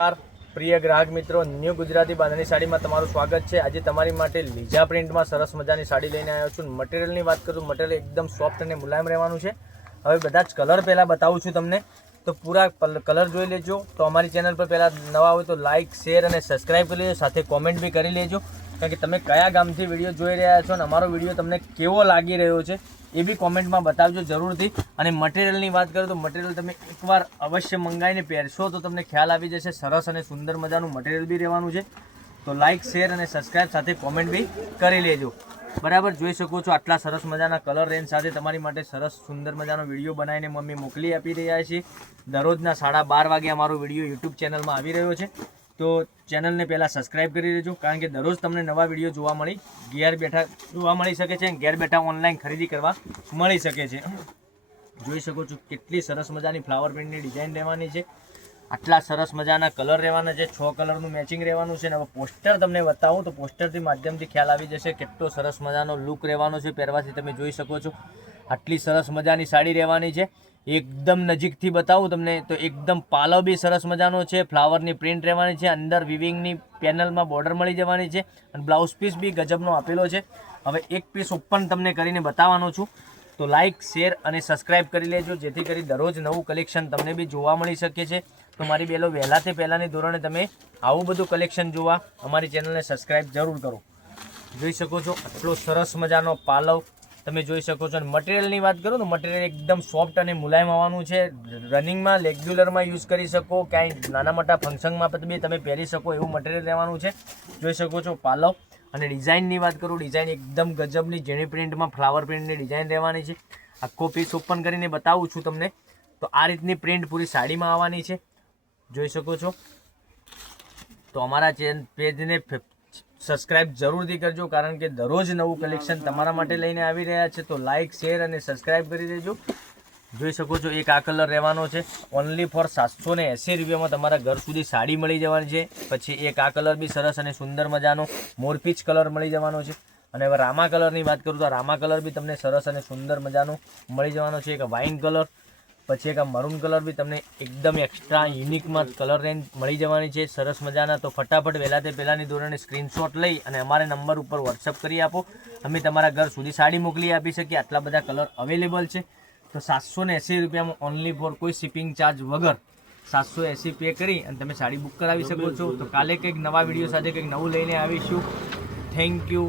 પ્રિય ગ્રાહક મિત્રો, ન્યૂ ગુજરાતી બાંધણી સાડીમાં તમારું સ્વાગત છે। આજે તમારી માટે લીઝા પ્રિન્ટમાં સરસ મજાની સાડી લઈને આવ્યો છું। મટીરિયલની વાત કરું, મટીરિયલ એકદમ સોફ્ટ અને મુલાયમ રહેવાનું છે। હવે બધા જ કલર પહેલાં બતાવું છું તમને, તો પૂરા કલર જોઈ લેજો। તો અમારી ચેનલ પર પહેલાં નવા હોય તો લાઇક, શેર અને સબસ્ક્રાઈબ કરી લેજો, સાથે કોમેન્ટ બી કરી લેજો, કારણ કે તમે કયા ગામથી વિડીયો જોઈ રહ્યા છો અને અમારો વિડીયો તમને કેવો લાગી રહ્યો છે એ બી કોમેન્ટમાં બતાવજો જરૂરથી। અને મટીરિયલની વાત કરું તો મટીરિયલ તમે એકવાર અવશ્ય મંગાવીને પહેરશો તો તમને ખ્યાલ આવી જશે। સરસ અને સુંદર મજાનું મટીરિયલ બી રહેવાનું છે। તો લાઇક, શેર અને સબસ્ક્રાઈબ સાથે કોમેન્ટ બી કરી લેજો। બરાબર, જોઈ શકો છો આટલા સરસ મજાના કલર રેન્જ સાથે તમારી માટે સરસ સુંદર મજાનો વિડીયો બનાવીને મમ્મી મોકલી આપી રહ્યા છીએ। દરરોજના 12:30 વાગે અમારો વિડીયો યુટ્યુબ ચેનલમાં આવી રહ્યો છે, તો ચેનલને પહેલાં સબસ્ક્રાઈબ કરી લેજો, કારણ કે દરરોજ તમને નવા વિડીયો જોવા મળી શકે છે, ઘેર બેઠા ઓનલાઈન ખરીદી કરવા મળી શકે છે। જોઈ શકો છો કેટલી સરસ મજાની ફ્લાવર પ્રિન્ટની ડિઝાઇન રહેવાની છે, આટલા સરસ મજાના કલર રહેવાના છે, 6 કલરનું મેચિંગ રહેવાનું છે। અને હવે પોસ્ટર તમને બતાવું તો પોસ્ટરથી માધ્યમથી ખ્યાલ આવી જશે કેટલો સરસ મજાનો લુક રહેવાનો છે પહેરવાથી। તમે જોઈ શકો છો આટલી સરસ મજાની સાડી રહેવાની છે। એકદમ નજીકથી બતાવું તમને તો એકદમ પાલવ બી સરસ મજાનો છે, ફ્લાવરની પ્રિન્ટ રહેવાની છે, અંદર વિવિંગની પેનલમાં બોર્ડર મળી જવાની છે અને બ્લાઉઝ પીસ બી ગજબનો આપેલો છે। હવે એક પીસ ઓપન તમને કરીને બતાવવાનો છું, તો લાઇક, શેર અને સબસ્ક્રાઈબ કરી લેજો, જેથી કરી દરરોજ નવું કલેક્શન તમને બી જોવા મળી શકે છે। તો મારી બેલો વહેલાથી પહેલાંની ધોરણે તમે આવું બધું કલેક્શન જોવા અમારી ચેનલને સબસ્ક્રાઈબ જરૂર કરો। જોઈ શકો છો આટલો સરસ મજાનો પાલવ તમે જોઈ શકો છો। અને મટીરિયલની વાત કરું તો મટીરિયલ એકદમ સોફ્ટ અને મુલાયમ આવવાનું છે। રનિંગમાં રેગ્યુલરમાં યુઝ કરી શકો, ક્યાંય નાના મોટા ફંક્શનમાં બી તમે પહેરી શકો એવું મટીરિયલ રહેવાનું છે। જોઈ શકો છો પાલવ। અને ડિઝાઇનની વાત કરું, ડિઝાઇન એકદમ ગજબની ઝીણી પ્રિન્ટમાં ફ્લાવર પ્રિન્ટની ડિઝાઇન રહેવાની છે। આખો પીસ ઓપન કરીને બતાવું છું તમને, તો આ રીતની પ્રિન્ટ પૂરી સાડીમાં આવવાની છે, જોઈ શકો છો। તો અમારા પેજને સબસ્ક્રાઈબ જરૂરથી કરજો, કારણ કે દરરોજ નવું કલેક્શન તમારા માટે લઈને આવી રહ્યા છે। તો લાઇક, શેર અને સબસ્ક્રાઈબ કરી દેજો। જોઈ શકો છો એક આ કલર રહેવાનો છે, ઓનલી ફોર 780 રૂપિયામાં તમારા ઘર સુધી સાડી મળી જવાની છે। પછી એક આ કલર બી સરસ અને સુંદર મજાનો મોરપીચ કલર મળી જવાનો છે। અને હવે રામા કલરની વાત કરું તો રામા કલર બી તમને સરસ અને સુંદર મજાનો મળી જવાનો છે। એક વાઇન કલર, પછી એક આ મરૂન કલર બી તમને એકદમ એક્સ્ટ્રા યુનિકમાં કલર રેન્જ મળી જવાની છે સરસ મજાના। તો ફટાફટ વહેલાથી પહેલાંની ધોરણે સ્ક્રીનશોટ લઈ અને અમારે નંબર ઉપર વોટ્સઅપ કરી આપો, અમે તમારા ઘર સુધી સાડી મોકલી આપી શકીએ। આટલા બધા કલર અવેલેબલ છે। તો 780 રૂપિયામાં ઓનલી ફોર કોઈ શિપિંગ ચાર્જ વગર 780 પે કરી અને તમે સાડી બુક કરાવી શકો છો। તો કાલે કંઈક નવા વિડીયો સાથે કંઈક નવું લઈને આવીશું। Thank you.